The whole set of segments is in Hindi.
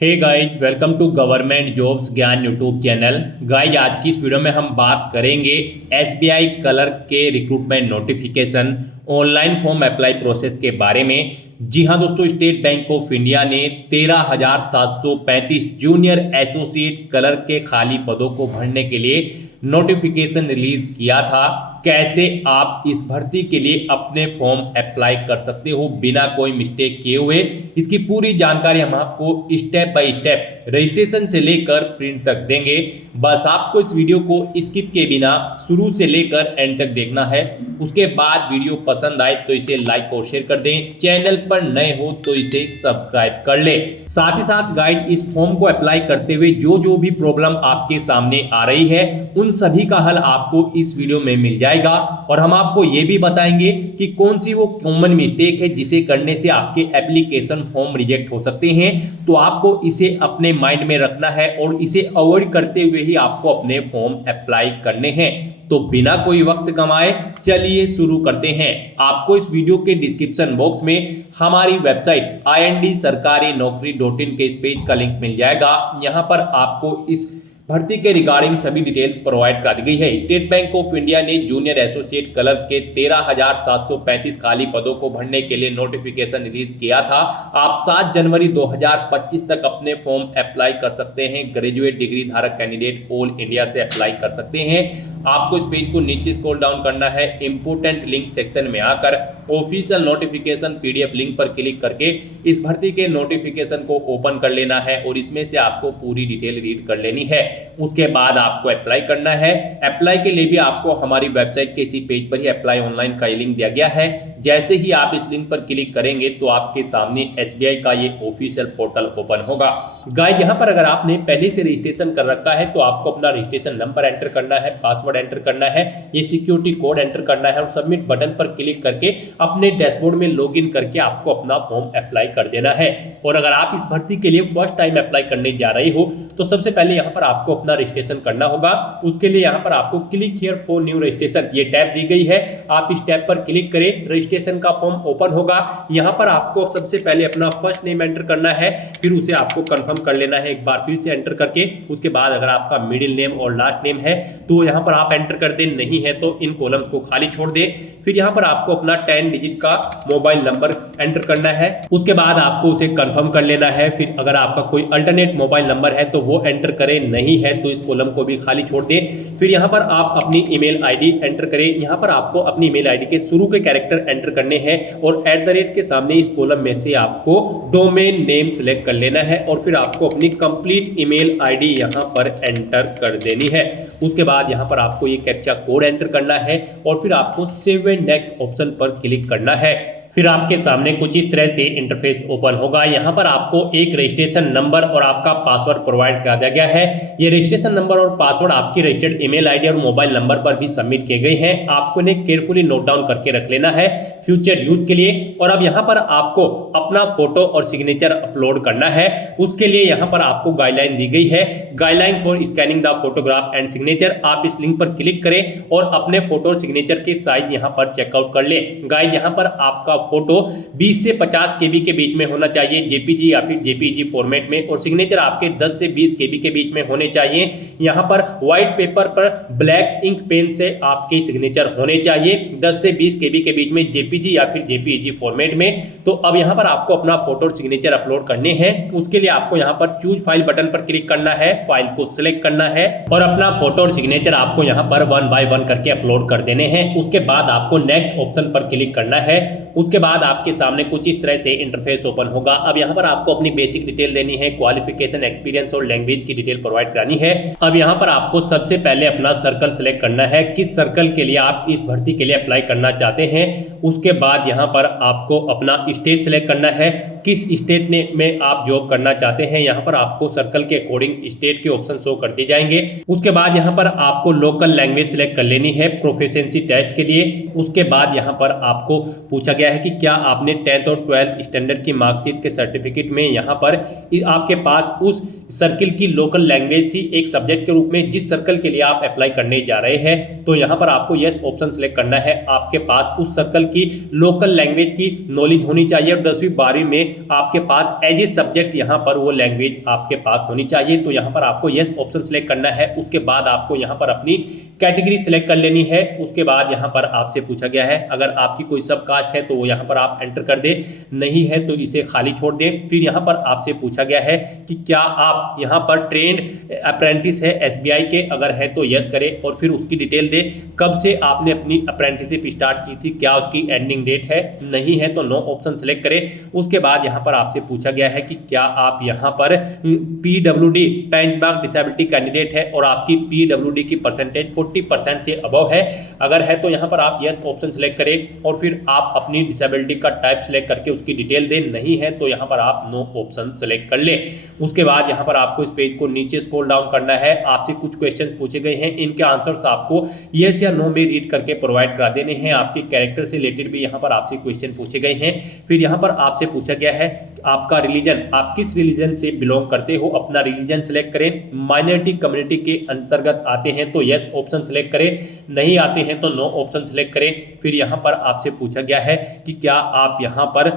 Hey guys, welcome to government jobs Gyan YouTube channel. Guys, आज की इस वीडियो में हम बात करेंगे एसबीआई क्लर्क के recruitment notification online form apply process के बारे में। जी हाँ दोस्तों, स्टेट बैंक ऑफ इंडिया ने 13,735 जूनियर एसोसिएट क्लर्क के खाली पदों को भरने के लिए नोटिफिकेशन रिलीज किया था। कैसे आप इस भर्ती के लिए अपने फॉर्म अप्लाई कर सकते हो बिना कोई मिस्टेक किए हुए, इसकी पूरी जानकारी हम आपको स्टेप बाय स्टेप रजिस्ट्रेशन से लेकर प्रिंट तक देंगे। बस आपको इस वीडियो को स्किप के बिना शुरू से लेकर एंड तक देखना है। उसके बाद वीडियो पसंद आए तो इसे लाइक और शेयर कर दें, चैनल पर नए हो तो इसे सब्सक्राइब कर ले। साथ ही साथ गाइड, इस फॉर्म को अप्लाई करते हुए जो भी प्रॉब्लम आपके सामने आ रही है उन सभी का हल आपको इस वीडियो में मिल जाएगा। और हम आपको ये भी बताएंगे कि कौन सी वो कॉमन मिस्टेक है जिसे करने से आपके एप्लीकेशन फॉर्म रिजेक्ट हो सकते हैं। तो आपको इसे अपने माइंड में रखना है और इसे अवॉइड करते हुए ही आपको अपने फॉर्म अप्लाई करने हैं। तो बिना कोई वक्त गंवाए चलिए शुरू करते हैं। आपको इस वीडियो के डिस्क्रिप्शन बॉक्स में हमारी वेबसाइट IND-sarkari-naukri.in के इस पेज का लिंक मिल जाएगा। यहाँ पर आपको इस भर्ती के रिगार्डिंग सभी डिटेल्स प्रोवाइड कर दी गई है। स्टेट बैंक ऑफ इंडिया ने जूनियर एसोसिएट क्लर्क के 13,735 खाली पदों को भरने के लिए नोटिफिकेशन रिलीज किया था। आप 7 जनवरी 2025 तक अपने फॉर्म अप्लाई कर सकते हैं। ग्रेजुएट डिग्री धारक कैंडिडेट ऑल इंडिया से अप्लाई कर सकते हैं। आपको इस पेज को नीचे स्क्रॉल डाउन करना है। इंपोर्टेंट लिंक सेक्शन में आकर ऑफिशियल नोटिफिकेशन PDF लिंक पर क्लिक करके इस भर्ती के नोटिफिकेशन को ओपन कर लेना है और इसमें से आपको पूरी डिटेल रीड कर लेनी है। उसके बाद आपको अप्लाई करना है। अप्लाई के लिए भी आपको हमारी वेबसाइट के इसी पेज पर ही अप्लाई ऑनलाइन का लिंक दिया गया है। जैसे ही आप इस लिंक पर क्लिक करेंगे तो आपके सामने SBI का ये ऑफिशियल पोर्टल ओपन होगा। गाइस, यहाँ पर अगर आपने पहले से रजिस्ट्रेशन कर रखा है तो आपको अपना रजिस्ट्रेशन नंबर एंटर करना है, पासवर्ड एंटर करना है, ये सिक्योरिटी कोड एंटर करना है और सबमिट बटन पर क्लिक करके अपने डैशबोर्ड में लॉगिन करके आपको अपना फॉर्म अप्लाई कर देना है। और अगर आप इस भर्ती के लिए फर्स्ट टाइम अप्लाई करने जा रहे हो तो सबसे पहले यहाँ पर आपको अपना रजिस्ट्रेशन करना होगा। उसके लिए यहाँ पर आपको click here for new registration ये टैब दी गई है। आप इस टैब पर क्लिक करें, रजिस्ट्रेशन का फॉर्म ओपन होगा। यहाँ पर आपको सबसे पहले अपना फर्स्ट नेम एंटर करना है, फिर उसे आपको कंफर्म कर लेना है एक बार फिर से एंटर करके। उसके बाद अगर आपका मिडिल नेम और लास्ट नेम है तो यहाँ पर आप एंटर कर दें, नहीं है तो इन कॉलम्स को खाली छोड़ दें। फिर यहाँ पर आपको अपना 10 डिजिट का मोबाइल नंबर एंटर करना है। उसके बाद आपको उसे कंफर्म कर लेना है। फिर अगर आपका कोई अल्टरनेट मोबाइल नंबर है तो वो एंटर करें, नहीं है तो इस कॉलम को भी खाली छोड़ दें। फिर यहाँ पर आप अपनी ईमेल आईडी एंटर करें। यहाँ पर आपको अपनी ईमेल आईडी के शुरू के कैरेक्टर एंटर करने हैं और @ के सामने इस कॉलम में से आपको डोमेन नेम सिलेक्ट कर लेना है और फिर आपको अपनी कंप्लीट ईमेल आईडी यहाँ पर एंटर कर देनी है। उसके बाद यहाँ पर आपको ये कैप्चा कोड एंटर करना है और फिर आपको सेव एंड नेक्स्ट ऑप्शन पर क्लिक करना है। फिर आपके सामने कुछ इस तरह से इंटरफेस ओपन होगा। यहाँ पर आपको एक रजिस्ट्रेशन नंबर और आपका पासवर्ड प्रोवाइड करा दिया गया है। ये रजिस्ट्रेशन नंबर और पासवर्ड आपकी रजिस्टर्ड ईमेल आईडी और मोबाइल नंबर पर भी सबमिट किए गए हैं। आपको इन्हें केयरफुली नोट डाउन करके रख लेना है फ्यूचर यूज के लिए। और अब यहाँ पर आपको अपना फोटो और सिग्नेचर अपलोड करना है। उसके लिए यहाँ पर आपको गाइडलाइन दी गई है, guideline for scanning the photograph and signature. आप इस लिंक पर क्लिक करें और अपने फोटो और सिग्नेचर के साइज यहाँ पर चेकआउट कर ले। गाइस, यहाँ पर आपका फोटो 20 से 50 KB के बीच में होना चाहिए, JPG या फिर JPEG फॉर्मेट में, और सिग्नेचर आपके 10 से 20 KB के बीच में होने चाहिए। यहाँ पर व्हाइट पेपर पर ब्लैक इंक पेन से आपके सिग्नेचर होने चाहिए 10 से 20 KB के बीच में, JPG या फिर JPEG फॉर्मेट में। तो अब यहाँ पर आपको अपना फोटो और सिग्नेचर अपलोड करने हैं। उसके लिए आपको यहाँ पर चूज फाइल बटन पर क्लिक करना है, फाइल को सिलेक्ट करना है और अपना फोटो और सिग्नेचर आपको यहाँ पर 1 बाय 1 करके अपलोड कर देने हैं। उसके बाद आपको नेक्स्ट ऑप्शन पर क्लिक करना है। उसके बाद आपके सामने कुछ इस तरह से इंटरफेस ओपन होगा। अब यहाँ पर आपको अपनी बेसिक डिटेल देनी है, क्वालिफिकेशन, एक्सपीरियंस और लैंग्वेज की डिटेल प्रोवाइड करानी है। अब यहाँ पर आपको सबसे पहले अपना सर्कल सिलेक्ट करना है, किस सर्कल के लिए आप इस भर्ती के लिए अप्लाई करना चाहते हैं। उसके बाद यहाँ पर आपको अपना स्टेट सिलेक्ट करना है, किस स्टेट में आप जॉब करना चाहते हैं। यहाँ पर आपको सर्कल के अकॉर्डिंग स्टेट के ऑप्शन शो कर दिए जाएंगे। उसके बाद यहाँ पर आपको लोकल लैंग्वेज सिलेक्ट कर लेनी है प्रोफिशिएंसी टेस्ट के लिए। उसके बाद यहाँ पर आपको पूछा गया है कि क्या आपने 10th और 12th स्टैंडर्ड की मार्कशीट के सर्टिफिकेट में यहाँ पर आपके पास उस सर्किल की लोकल लैंग्वेज थी एक सब्जेक्ट के रूप में जिस सर्कल के लिए आप अप्लाई करने जा रहे हैं। तो यहाँ पर आपको यस ऑप्शन सिलेक्ट करना है। आपके पास उस सर्कल की लोकल लैंग्वेज की नॉलेज होनी चाहिए और 10वीं 12वीं में में आपके पास एज ए सब्जेक्ट यहाँ पर वो लैंग्वेज आपके पास होनी चाहिए। तो यहाँ पर आपको यस ऑप्शन सेलेक्ट करना है। उसके बाद आपको यहाँ पर अपनी कैटेगरी सिलेक्ट कर लेनी है। उसके बाद यहाँ पर आपसे पूछा गया है अगर आपकी कोई सब कास्ट है तो वो यहाँ पर आप एंटर कर दे, नहीं है तो इसे खाली छोड़ दें। फिर यहाँ पर आपसे पूछा गया है कि क्या आप यहाँ पर ट्रेंड अप्रेंटिस है एसबीआई के, अगर है तो यस करें और फिर उसकी डिटेल दे, कब से आपने अपनी अप्रेंटिसशिप स्टार्ट की थी, क्या उसकी एंडिंग डेट है, नहीं है तो नो ऑप्शन सेलेक्ट करें। उसके बाद यहाँ पर आपसे पूछा गया है कि क्या आप यहाँ पर पीडब्ल्यूडी बेंचमार्क डिसेबिलिटी कैंडिडेट है और आपकी पीडब्ल्यूडी की परसेंटेज 40% से अबव है, अगर है तो यहाँ पर आप यस ऑप्शन सेलेक्ट करें और फिर आप अपनी डिसेबिलिटी का टाइप सेलेक्ट करके उसकी डिटेल दें, नहीं है तो यहाँ पर आप नो ऑप्शन सेलेक्ट कर लें। उसके बाद यहाँ पर आपको इस पेज को नीचे स्क्रॉल डाउन करना है। आपसे कुछ क्वेश्चंस पूछे गए हैं, इनके आंसर्स आपको यस या नो में रीड करके प्रोवाइड करा देने हैं। आपके कैरेक्टर से रिलेटेड भी यहाँ पर आपसे क्वेश्चन पूछे गए हैं। फिर यहाँ पर आपसे पूछा गया है आपका रिलीजन, आप किस रिलीजन से बिलोंग करते हो, अपना रिलीजन सेलेक्ट करें। माइनॉरिटी कम्युनिटी के अंतर्गत आते हैं तो यस ऑप्शन सेलेक्ट करें, नहीं आते हैं तो नो ऑप्शन सेलेक्ट करें। फिर यहाँ पर आपसे पूछा गया है कि क्या आप यहाँ पर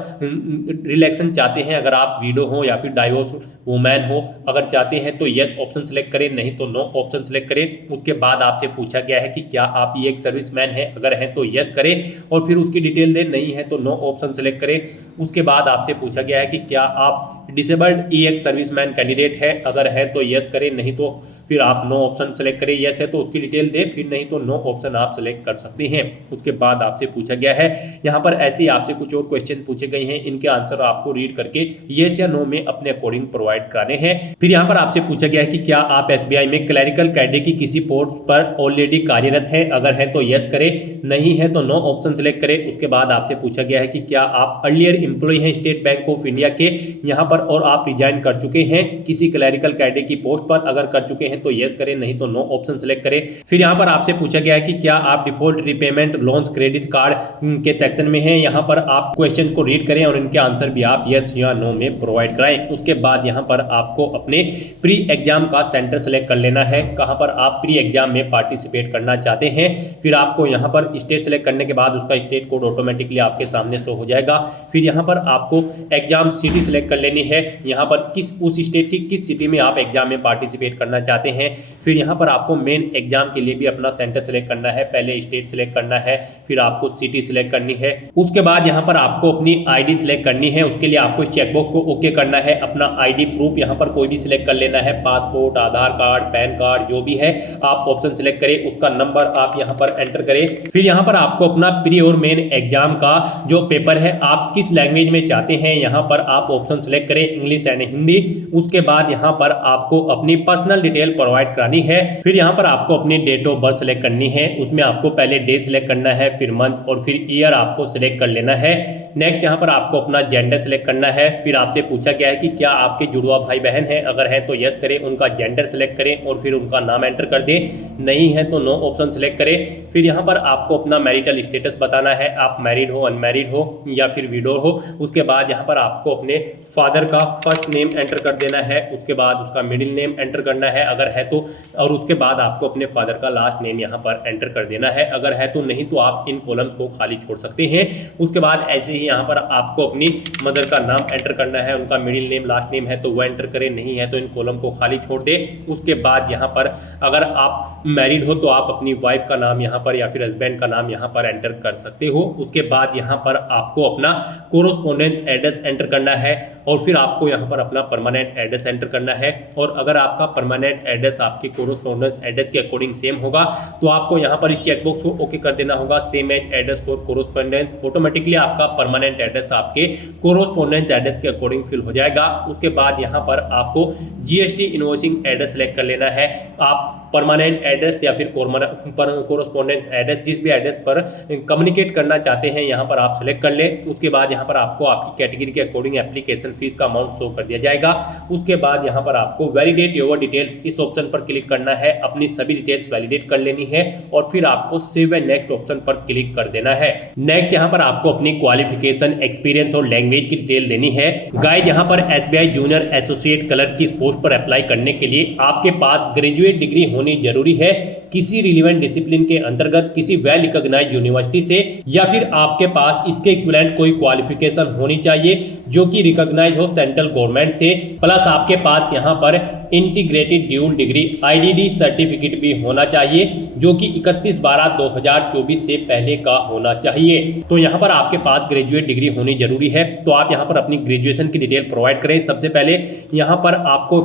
रिलेक्शन चाहते हैं, अगर आप विडो हो या फिर डाइवोर्स वुमेन हो, अगर चाहते हैं तो यस ऑप्शन सेलेक्ट करें, नहीं तो नो ऑप्शन सेलेक्ट करें। उसके बाद आपसे पूछा गया है कि क्या आप ये एक सर्विसमैन है, अगर है तो यस करें और फिर उसकी डिटेल दें, नहीं है तो नो ऑप्शन सेलेक्ट करें। उसके बाद आपसे पूछा गया है कि क्या आप डिसेबल्ड ई एक्स सर्विसमैन कैंडिडेट है, अगर है तो यस करें, नहीं तो फिर आप नो ऑप्शन सेलेक्ट करें। यस है तो उसकी डिटेल दें, फिर नहीं तो नो ऑप्शन आप सेलेक्ट कर सकते हैं। उसके बाद आपसे पूछा गया है यहाँ पर ऐसे ही आपसे कुछ और क्वेश्चन पूछे गए हैं, इनके आंसर आपको रीड करके यस या नो में अपने अकॉर्डिंग प्रोवाइड कराने हैं। फिर यहाँ पर आपसे पूछा गया है कि क्या आप एसबीआई में क्लरिकल कैडर की किसी पोस्ट पर ऑलरेडी कार्यरत है, अगर है तो यस करें, नहीं है तो नो ऑप्शन सेलेक्ट करें। उसके बाद आपसे पूछा गया है कि क्या आप अर्लियर एम्प्लॉय हैं स्टेट बैंक ऑफ इंडिया के यहाँ पर और आप रिजाइन कर चुके हैं किसी क्लरिकल कैडर की पोस्ट पर, अगर कर चुके हैं तो यस करें, नहीं तो नो ऑप्शन सेलेक्ट करें। फिर यहाँ पर आपसे पूछा गया है कि क्या आप default repayment loans credit card के सेक्शन में हैं, यहाँ पर आप क्वेश्चन को रीड करें और इनके आंसर भी आप यस या नो में प्रोवाइड कराएं। उसके बाद यहाँ पर आपको अपने प्री एग्जाम का सेंटर सेलेक्ट कर लेना है, कहाँ पर आप प्री एग्जाम में पार्टिसिपेट करना चाहते हैं। फिर आपको यहाँ पर स्टेट सेलेक्ट करने के बाद उसका स्टेट कोड ऑटोमेटिकली आपके सामने शो हो जाएगा। फिर यहाँ पर आपको एग्जाम सिटी सेलेक्ट कर लेनी है, यहाँ पर उस स्टेट की किस सिटी में आप एग्जाम में पार्टिसिपेट करना चाहते हैं। फिर यहाँ पर आपको मेन एग्जाम के लिए भी अपना सेंटर सेलेक्ट करना है, पहले स्टेट सेलेक्ट करना है, फिर आपको सिटी सेलेक्ट करनी है। उसके बाद यहाँ पर आपको अपनी आईडी सेलेक्ट करनी है, उसके लिए आपको इस चेकबॉक्स को ओके करना है। अपना आईडी प्रूफ यहाँ पर कोई भी सिलेक्ट कर लेना है, पासपोर्ट, आधार कार्ड, पैन कार्ड, जो भी है आप ऑप्शन सेलेक्ट करें, उसका नंबर आप यहाँ पर एंटर करें। फिर यहाँ पर आपको अपना प्री और मेन एग्जाम का जो पेपर है आप किस लैंग्वेज में चाहते हैं, यहाँ पर आप ऑप्शन सेलेक्ट करें, इंग्लिश एंड हिंदी। उसके बाद यहाँ पर आपको अपनी पर्सनल डिटेल प्रोवाइड करानी है। फिर यहाँ पर आपको अपनी डेट ऑफ बर्थ सेलेक्ट करनी है, उसमें आपको पहले डे सेलेक्ट करना है, फिर मंथ और फिर ईयर आपको सेलेक्ट कर लेना है। नेक्स्ट यहाँ पर आपको अपना जेंडर सेलेक्ट करना है। फिर आपसे पूछा गया है कि क्या आपके जुड़वा भाई बहन हैं, अगर है तो यस करें, उनका जेंडर सेलेक्ट करें और फिर उनका नाम एंटर कर दें, नहीं है तो नो ऑप्शन सेलेक्ट करें। फिर यहाँ पर आपको अपना मैरिटल स्टेटस बताना है, आप मैरिड हो, अनमैरिड हो या फिर विडो हो। उसके बाद यहाँ पर आपको अपने फादर का फर्स्ट नेम एंटर कर देना है, उसके बाद उसका मिडिल नेम एंटर करना है अगर है तो, और उसके बाद आपको अपने फादर का लास्ट नेम यहाँ पर एंटर कर देना है, अगर है तो, नहीं तो आप इन कॉलम्स को खाली छोड़ सकते हैं। उसके बाद ऐसे ही यहाँ पर आपको अपनी मदर का नाम एंटर करना है, उनका मिडिल नेम लास्ट नेम है तो वो एंटर करें, नहीं है तो इन कॉलम को खाली छोड़ दें। उसके बाद यहाँ पर अगर आप मैरिड हो तो आप अपनी वाइफ का नाम यहाँ पर या फिर हस्बैंड का नाम यहाँ पर एंटर कर सकते हो। उसके बाद यहाँ पर आपको अपना कोरोस्पोंडेंस एड्रेस एंटर करना है और फिर आपको यहाँ पर अपना परमानेंट एड्रेस एंटर करना है। और अगर आपका परमानेंट एड्रेस आपके कोरोस्पोंडेंस एड्रेस के अकॉर्डिंग सेम होगा तो आपको यहाँ पर इस चेकबॉक्स को ओके कर देना होगा, same as address for correspondence. Automatically आपका परमानेंट एड्रेस आपके कोरोस्पोंडेंस एड्रेस के अकॉर्डिंग फिल हो जाएगा। उसके बाद यहाँ पर आपको जीएसटी इनवॉइसिंग एड्रेस सेलेक्ट कर लेना है। आप परमानेंट एड्रेस या फिर कोरोस्पोंडेंस एड्रेस जिस भी एड्रेस पर कम्युनिकेट करना चाहते हैं यहाँ पर आप सेलेक्ट कर लें। उसके बाद यहाँ पर आपको आपकी कैटेगरी के अकॉर्डिंग एप्लीकेशन फीस का अमाउंट शो कर दिया जाएगा। उसके बाद यहाँ पर आपको वैलिडेट योर डिटेल्स इस ऑप्शन पर क्लिक करना है, अपनी सभी डिटेल्स वैलिडेट कर लेनी है और फिर आपको सेव एंड नेक्स्ट ऑप्शन पर क्लिक कर देना है। नेक्स्ट यहाँ पर आपको अपनी क्वालिफिकेशन, एक्सपीरियंस और लैंग्वेज की डिटेल देनी है। गाइस यहाँ पर एसबीआई जूनियर एसोसिएट क्लर्क की पोस्ट पर अप्लाई करने के लिए आपके पास ग्रेजुएट डिग्री होनी जरूरी है किसी रिलेवेंट डिसिप्लिन के अंतर्गत किसी वेल रिकॉग्नाइज्ड यूनिवर्सिटी से, या फिर आपके पास इसके इक्विवेलेंट कोई क्वालिफिकेशन होनी चाहिए जो कि रिकॉग्नाइज हो सेंट्रल गवर्नमेंट से, प्लस आपके पास यहाँ पर integrated dual degree IDD certificate भी होना चाहिए जो कि 31/12/2024 से पहले का होना चाहिए। तो यहाँ पर आपके पास ग्रेजुएट डिग्री होनी जरूरी है। तो आप यहाँ पर अपनी ग्रेजुएशन की डिटेल प्रोवाइड करें। सबसे पहले यहाँ पर आपको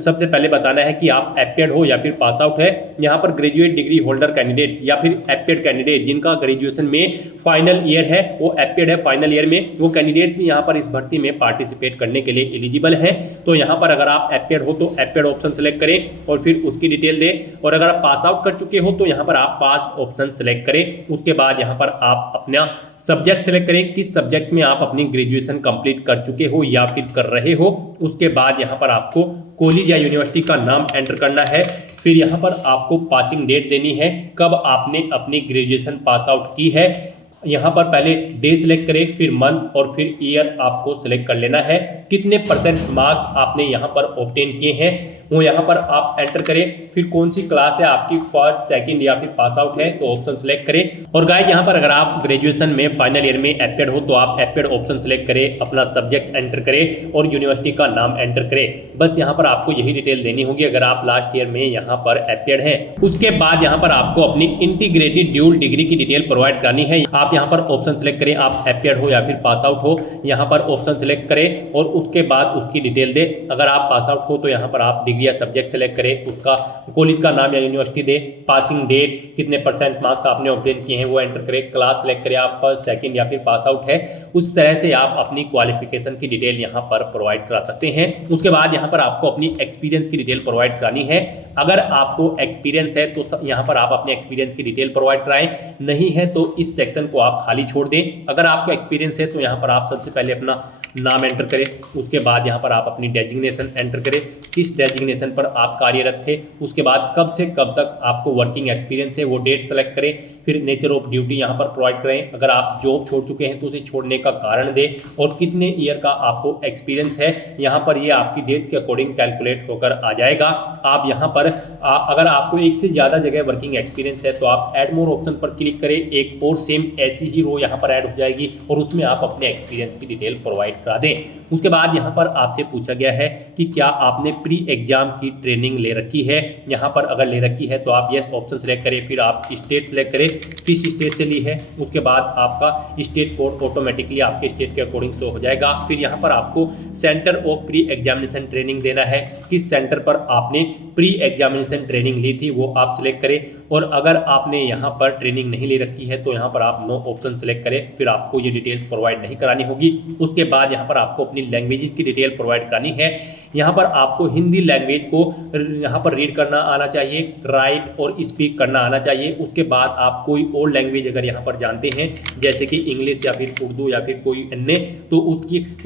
सबसे पहले बताना है कि आप एपेड हो या फिर पास आउट है। यहाँ पर ग्रेजुएट डिग्री होल्डर कैंडिडेट या फिर एपेड कैंडिडेट जिनका ग्रेजुएशन में फाइनल ईयर है, वो एपेड है फाइनल ईयर में, वो कैंडिडेट भी यहाँ पर इस भर्ती में पार्टिसिपेट करने के लिए एलिजिबल है। तो यहाँ पर अगर आप एपेड हो तो एपेड ऑप्शन सेलेक्ट करें और फिर उसकी डिटेल दें, और अगर आप पास आउट कर चुके हो तो यहाँ पर आप पास ऑप्शन सेलेक्ट करें। उसके बाद यहाँ पर आप अपना सब्जेक्ट सेलेक्ट करें, किस सब्जेक्ट में आप अपनी ग्रेजुएशन कंप्लीट कर चुके हो या फिर कर रहे हो। उसके बाद यहाँ पर आपको कॉलेज या यूनिवर्सिटी का नाम एंटर करना है। फिर यहाँ पर आपको पासिंग डेट देनी है, कब आपने अपनी ग्रेजुएशन पास आउट की है। यहाँ पर पहले डे सिलेक्ट करें, फिर मंथ और फिर ईयर आपको सिलेक्ट कर लेना है। कितने परसेंट मार्क्स आपने यहाँ पर ऑब्टेन किए हैं वो यहाँ पर आप एंटर करें। फिर कौन सी क्लास है आपकी, फर्स्ट सेकंड या फिर पास आउट है तो ऑप्शन सेलेक्ट करें। और गाइस यहाँ पर अगर आप ग्रेजुएशन में फाइनल ईयर में एपेड हो तो आप एपेड ऑप्शन सेलेक्ट करें, अपना सब्जेक्ट एंटर करें और यूनिवर्सिटी का नाम एंटर करें। बस यहाँ पर आपको यही डिटेल देनी होगी अगर आप लास्ट ईयर में यहाँ पर एपेड है। उसके बाद यहाँ पर आपको अपनी इंटीग्रेटेड ड्यूल डिग्री की डिटेल प्रोवाइड करनी है। आप यहाँ पर ऑप्शन सेलेक्ट करें, आप एपेड हो या फिर पास आउट हो, यहाँ पर ऑप्शन सेलेक्ट करें और उसके बाद उसकी डिटेल दे। अगर आप पास आउट हो तो यहाँ पर आप डिग्री या सब्जेक्ट सेलेक्ट करें, उसका कॉलेज का नाम या यूनिवर्सिटी दे, पासिंग डेट, कितने परसेंट मार्क्स आपने ऑब्टेन किए हैं वो एंटर करें, क्लास सेलेक्ट करें, आप फर्स्ट सेकंड या फिर पास आउट है। उस तरह से आप अपनी क्वालिफिकेशन की डिटेल यहाँ पर प्रोवाइड करा सकते हैं। उसके बाद यहाँ पर आपको अपनी एक्सपीरियंस की डिटेल प्रोवाइड करानी है। अगर आपको एक्सपीरियंस है तो यहाँ पर आप अपने एक्सपीरियंस की डिटेल प्रोवाइड कराएं, नहीं है तो इस सेक्शन को आप खाली छोड़ दें। अगर आपको एक्सपीरियंस है तो यहाँ पर आप सबसे पहले अपना नाम एंटर करें। उसके बाद यहाँ पर आप अपनी डेजिग्नेशन एंटर करें, किस डेजिग्नेशन पर आप कार्यरत थे। उसके बाद कब से कब तक आपको वर्किंग एक्सपीरियंस है वो डेट सेलेक्ट करें। फिर नेचर ऑफ ड्यूटी यहाँ पर प्रोवाइड करें। अगर आप जॉब छोड़ चुके हैं तो उसे छोड़ने का कारण दें और कितने ईयर का आपको एक्सपीरियंस है। यहाँ पर ये आपकी डेट्स के अकॉर्डिंग कैलकुलेट होकर आ जाएगा। आप यहाँ पर अगर आपको एक से ज़्यादा जगह वर्किंग एक्सपीरियंस है तो आप ऐड मोर ऑप्शन पर क्लिक करें, एक और सेम ऐसी ही रो यहाँ पर ऐड हो जाएगी और उसमें आप अपने एक्सपीरियंस की डिटेल प्रोवाइड करा दें। उसके बाद यहाँ पर आपसे पूछा गया है कि क्या आपने प्री एग्जाम की ट्रेनिंग ले रखी है। यहाँ पर अगर ले रखी है तो आप यस ऑप्शन सेलेक्ट करें, फिर आप स्टेट सेलेक्ट करें, किस स्टेट से ली है। उसके बाद आपका स्टेट कोड ऑटोमेटिकली आपके स्टेट के अकॉर्डिंग शो हो जाएगा। फिर यहाँ पर आपको centre of pre examination training देना है, किस सेंटर पर आपने प्री एग्जामिनेशन ट्रेनिंग ली थी वो आप सिलेक्ट करें। और अगर आपने यहाँ पर ट्रेनिंग नहीं ले रखी है तो यहाँ पर आप नो ऑप्शन सेलेक्ट करें, फिर आपको ये डिटेल्स प्रोवाइड नहीं करानी होगी। उसके बाद यहाँ पर आपको अपनी लैंग्वेजेस की डिटेल प्रोवाइड करानी है। यहाँ पर आपको हिंदी लैंग्वेज को यहाँ पर रीड करना आना चाहिए, राइट और स्पीक करना आना चाहिए। उसके बाद आप कोई और लैंग्वेज अगर यहाँ पर जानते हैं जैसे कि इंग्लिश या फिर उर्दू या फिर कोई अन्य तो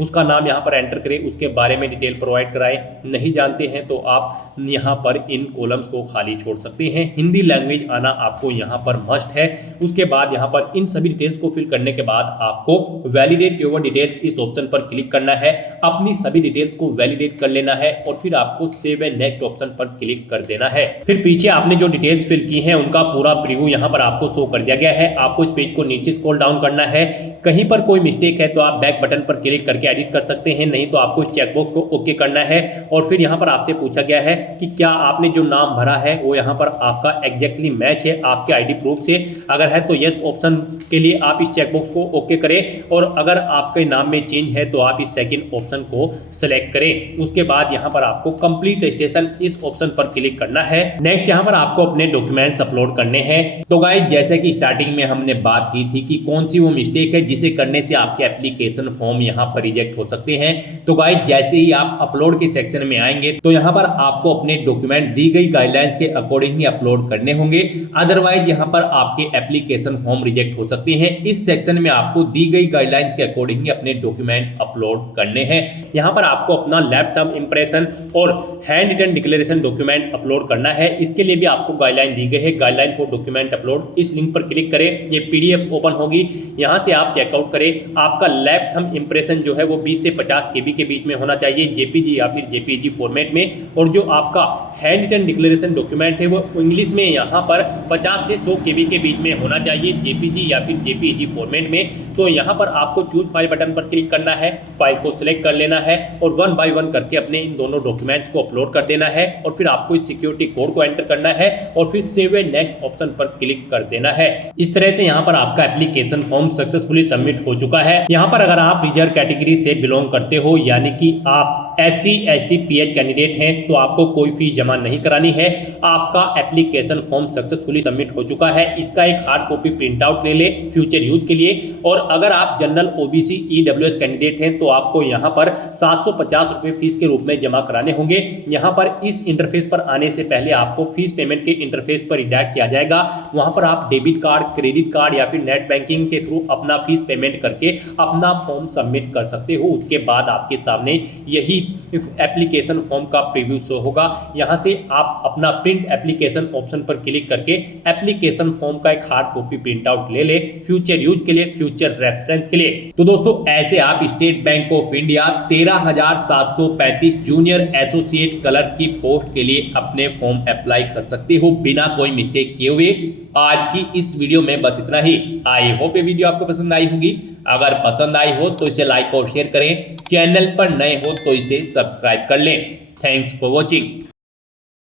उसका नाम यहाँ पर एंटर करें, उसके बारे में डिटेल प्रोवाइड कराएं। नहीं जानते हैं तो आप यहाँ पर इन कॉलम्स को खाली छोड़ सकते हैं। हिंदी लैंग्वेज आना आपको यहाँ पर मस्ट है। उसके बाद यहाँ पर इन सभी डिटेल्स को फिल करने के बाद आपको वैलिडेट योर डिटेल्स इस ऑप्शन पर क्लिक करना है, अपनी सभी डिटेल्स को वैलिडेट कर लेना है और फिर आपको सेव एंड नेक्स्ट ऑप्शन पर क्लिक कर देना है। फिर पीछे आपने जो डिटेल्स फिल की हैं उनका पूरा प्रीव्यू यहाँ पर आपको शो कर दिया गया है। आपको इस पेज को नीचे स्क्रॉल डाउन करना है, कहीं पर कोई मिस्टेक है तो आप बैक बटन पर क्लिक करके एडिट कर सकते हैं, नहीं तो आपको इस चेकबॉक्स को ओके करना है। और फिर यहाँ पर आपसे पूछा गया है कि क्या आपने जो नाम भरा है वो यहाँ पर आपका एग्जैक्टली मैच है आपके आईडी प्रूफ से। अगर है तो यस ऑप्शन के लिए आप इस चेकबॉक्स को ओके करें और अगर आपके नाम में चेंज है तो आप इस सेकंड ऑप्शन को सिलेक्ट करें। उसके बाद यहाँ पर आपको कंप्लीट रजिस्ट्रेशन इस ऑप्शन पर क्लिक करना है। नेक्स्ट यहाँ पर आपको अपने डॉक्यूमेंट्स अपलोड करने हैं। तो गाइस जैसे कि स्टार्टिंग में हमने बात की थी कि कौन सी वो मिस्टेक है जिसे करने से आपके एप्लीकेशन फॉर्म यहाँ पर रिजेक्ट हो सकते हैं। तो गाइस जैसे ही आप अपलोड के सेक्शन में आएंगे तो यहाँ पर आपको अपने डॉक्यूमेंट दी गई गाइडलाइंस के अकॉर्डिंग ही अपलोड करने होंगे, अदरवाइज यहाँ पर आपके एप्लीकेशन फॉर्म रिजेक्ट हो सकते हैं। इस सेक्शन में आपको दी गई गाइडलाइंस के अकॉर्डिंग ही अपने डॉक्यूमेंट अपलोड करने हैं। यहाँ पर आपको अपना लेफ्ट थंब इंप्रेशन और handwritten declaration document upload करना है। इसके लिए भी आपको गाइडलाइन दी गई है, गाइडलाइन फॉर डॉक्यूमेंट अपलोड। इस लिंक पर क्लिक करें, ये पीडीएफ ओपन होगी, यहाँ से आप चेकआउट करें। आपका लेफ्ट थंब इंप्रेशन जो है वो 20 से 50 केबी के बीच में होना चाहिए, जेपीजी या फिर जेपीजी फॉर्मेट में। और जो आपका हैंड रिटन डिक्लेरेशन डॉक्यूमेंट है वो इंग्लिश में यहाँ पर 50 से 100 केबी के बीच में होना चाहिए, जेपीजी या फिर जेपीजी फॉर्मेट में। तो यहाँ पर आपको चूज फाइल बटन पर क्लिक करना है, फाइल को सिलेक्ट कर लेना है और 1 बाय 1 करके अपने इन दोनों डॉक्यूमेंट्स को अपलोड कर देना है। और फिर आपको इस सिक्योरिटी कोड को एंटर करना है और फिर सेव एंड नेक्स्ट ऑप्शन पर क्लिक कर देना है। इस तरह से यहाँ पर आपका एप्लीकेशन फॉर्म सक्सेसफुली सबमिट हो चुका है। यहाँ पर अगर आप रिजर्व कैटेगरी से बिलोंग करते हो, यानी कि आप SC ST PH कैंडिडेट हैं, तो आपको कोई फीस जमा नहीं करानी है। आपका एप्लीकेशन फॉर्म सक्सेसफुली सबमिट हो चुका है। इसका एक हार्ड कॉपी प्रिंट आउट ले ले फ्यूचर यूज के लिए। और अगर आप जनरल OBC EWS कैंडिडेट हैं तो आपको यहाँ पर 750 रुपये फीस के रूप में जमा कराने होंगे। यहाँ पर इस इंटरफेस पर आने से पहले आपको फीस पेमेंट के इंटरफेस पर रिडायरेक्ट किया जाएगा। वहाँ पर आप डेबिट कार्ड, क्रेडिट कार्ड या फिर नेट बैंकिंग के थ्रू अपना फीस पेमेंट करके अपना फॉर्म सबमिट कर सकते हो। उसके बाद आपके सामने यही एप्लीकेशन फॉर्म का प्रीव्यू शो होगा। यहाँ से आप अपना प्रिंट एप्लीकेशन ऑप्शन पर क्लिक करके एप्लीकेशन फॉर्म का एक हार्ड कॉपी प्रिंट आउट ले ले फ्यूचर यूज के लिए, फ्यूचर रेफरेंस के लिए। तो दोस्तों ऐसे आप state bank of India 13,735 junior associate clerk की पोस्ट के लिए अपने फॉर्म अप्लाई कर सकते हो बिना कोई मिस्टेक किए हुए। आज की इस वीडियो में बस इतना ही। आई होप ये वीडियो आपको पसंद आई होगी। अगर पसंद आई हो तो इसे लाइक और शेयर करें। चैनल पर नए हो तो इसे सब्सक्राइब कर लें। Thanks for watching.